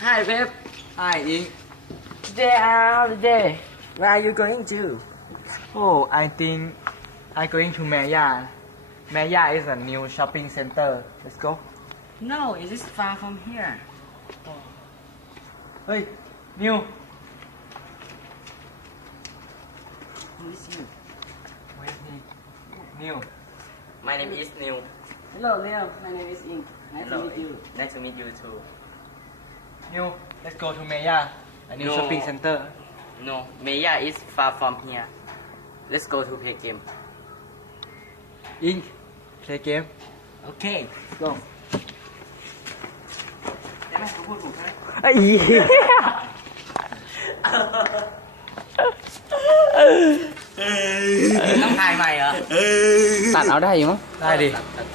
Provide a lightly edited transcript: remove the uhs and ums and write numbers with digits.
Hi, Pep. Hi, Ying. Today holiday. Where are you going to? Oh, I think I'm going to Maya. Maya is a new shopping center. Let's go. No, it is far from here. Hey, New. Who is you? Where's he? New. My name is Neil. Hello, Leo. My name is Ing. Nice Hello. to meet you. Nice to meet you too. New. Let's go to Maya, a new No. shopping center. No, Maya is far from here. Let's go to play game. Ying, play game. Okay, let's go. ได้ไหมผมพูดถูกไหม ไอ้เหี้ย ต้องถ่ายใหม่เหรอ ตัดเอาได้อยู่มั้ง ได้ดิ ตัด